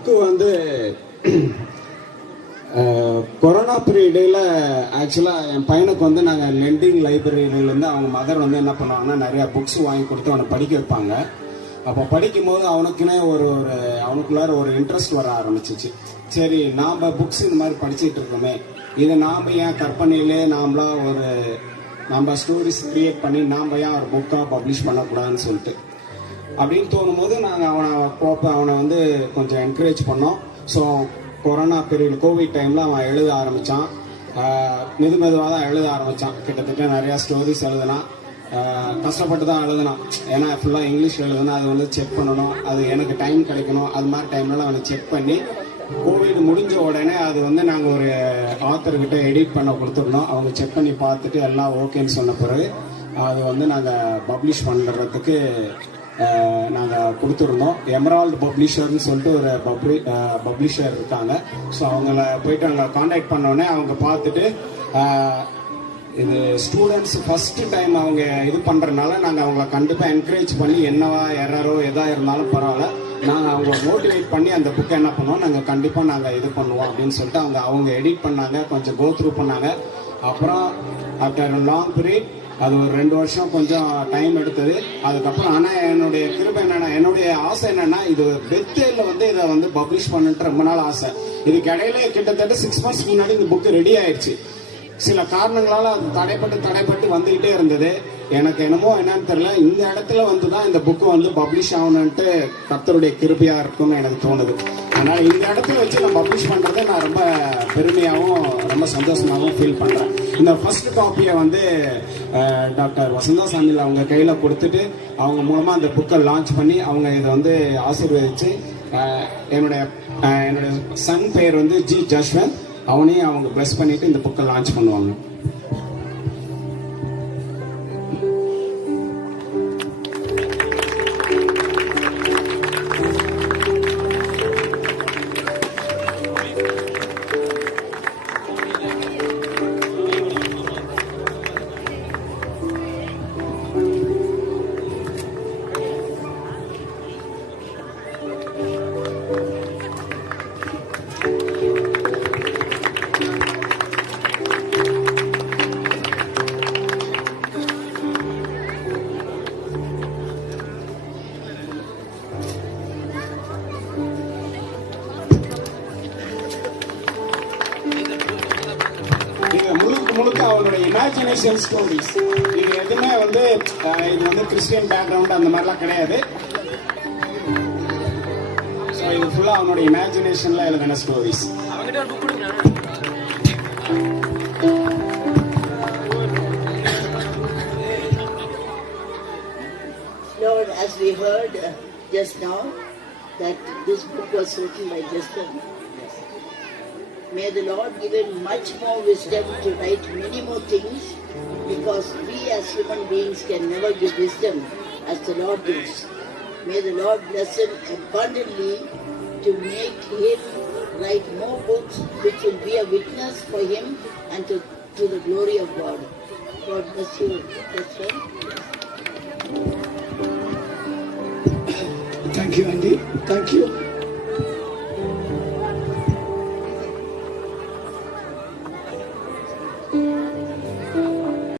Book வந்து corona பீரியடில் ஆக்சுவலாக என் பையனுக்கு வந்து நாங்கள் லெண்டிங் லைப்ரரியிலேருந்து அவங்க மதர் வந்து என்ன பண்ணுவாங்கன்னா நிறையா புக்ஸ் வாங்கி கொடுத்து அவனை படிக்க வைப்பாங்க. அப்போ படிக்கும்போது அவனுக்குன்னே அவனுக்குள்ளார ஒரு இன்ட்ரெஸ்ட் வர ஆரம்பிச்சிச்சு. சரி, நாம் புக்ஸ் இந்த மாதிரி படிச்சுட்டு இருக்கோமே, இதை நாம் ஏன் கற்பனையிலே நம்ம ஸ்டோரிஸ் கிரியேட் பண்ணி நாம் ஏன் ஒரு புக்காக பப்ளிஷ் பண்ணக்கூடாதுன்னு சொல்லிட்டு அப்படின்னு தோணும்போது நாங்கள் அவனை வந்து கொஞ்சம் என்கரேஜ் பண்ணோம். ஸோ கொரோனா பீரியட் கோவிட் டைமில் அவன் எழுத ஆரம்பித்தான். மெதுவாக தான் எழுத ஆரம்பித்தான். கிட்டத்தட்ட நிறையா ஸ்டோரிஸ் எழுதினான். கஷ்டப்பட்டு தான் எழுதினான். ஏன்னா ஃபுல்லாக இங்கிலீஷ் எழுதுனா அது வந்து செக் பண்ணணும், அது எனக்கு டைம் கிடைக்கணும். அது மாதிரி டைம்லாம் அவனை செக் பண்ணி கோவிட் முடிஞ்ச உடனே அது வந்து நாங்கள் ஒரு ஆத்தர்கிட்ட எடிட் பண்ண கொடுத்துருந்தோம். அவங்க செக் பண்ணி பார்த்துட்டு எல்லாம் ஓகேன்னு சொன்ன பிறகு அது வந்து நாங்கள் பப்ளிஷ் பண்ணுறதுக்கு நாங்கள் கொடுத்துருந்தோம். எமரால்டு பப்ளிஷர்னு சொல்லிட்டு ஒரு பப்ளிஷர் இருக்காங்க. ஸோ அவங்கள போயிட்டு அங்கே காண்டாக்ட் பண்ணோடனே அவங்க பார்த்துட்டு இது ஸ்டூடெண்ட்ஸ் ஃபஸ்ட்டு டைம் அவங்க இது பண்ணுறதுனால நாங்கள் அவங்கள கண்டிப்பாக என்கரேஜ் பண்ணி என்னவா எரரோ எதாக இருந்தாலும் பரவாயில்ல, நாங்கள் அவங்கள மோட்டிவேட் பண்ணி அந்த புக்கை என்ன பண்ணுவோம், நாங்கள் கண்டிப்பாக நாங்கள் இது பண்ணுவோம் அப்படின்னு சொல்லிட்டு அவங்க எடிட் பண்ணாங்க, கொஞ்சம் கோ த்ரூ பண்ணாங்க. அப்புறம் ஆஃப்டர் லாங் பீரியட் அது ஒரு 2 வருஷம் கொஞ்சம் டைம் எடுத்தது. அதுக்கப்புறம் ஆனால் என்னுடைய கிருபை என்னன்னா, என்னுடைய ஆசை என்னன்னா, இது பெத்தேல வந்து இதை வந்து பப்ளிஷ் பண்ணிட்டு ரொம்ப நாள் ஆசை. இதுக்கு இடையில கிட்டத்தட்ட 6 months முன்னாடி இந்த புக்கு ரெடி ஆயிடுச்சு. சில காரணங்களால அது தடைப்பட்டு வந்துகிட்டே இருந்தது. எனக்கு என்னன்னு தெரியல, இந்த இடத்துல வந்து தான் இந்த புக்கு வந்து பப்ளிஷ் ஆகணுன்ட்டு கர்த்தருடைய கிருபையா இருக்கும்னு எனக்கு தோணுது. அதனால இந்த இடத்துல வச்சு நான் பப்ளிஷ் பண்றதை நான் ரொம்ப பெருமையாகவும் ரொம்ப சந்தோஷமாகவும் ஃபீல் பண்றேன். இந்த ஃபர்ஸ்ட் காப்பியை வந்து டாக்டர் வசந்தா சாமியில் அவங்க கையில கொடுத்துட்டு அவங்க மூலமா அந்த புக்கை லான்ச் பண்ணி அவங்க இதை வந்து ஆசீர்வதிச்சு என்னுடைய சன் பெயர் வந்து ஜி ஜஸ்வந்த், அவனையும் அவங்க பிளஸ் பண்ணிட்டு இந்த புக்கை லான்ச் பண்ணுவாங்க. முழுக்க அவருடைய இமேஜினேஷன் ஸ்டோரிஸ். இது எதுவுமே வந்து இது வந்து கிறிஸ்டியன் பேக்ரவுண்ட் அந்த மாதிரிலாம் கிடையாது. ஸோ இது ஃபுல்லாக அவனுடைய இமேஜினேஷன்ல எழுதின stories. Lord, as we heard just now that this book was written by Justin, may the Lord give him much more wisdom to write many more things, because we as human beings can never give wisdom as the Lord gives. May the Lord bless him abundantly to make him write more books which will be a witness for him and to the glory of God. God bless you. Thank you, Andy. Thank you.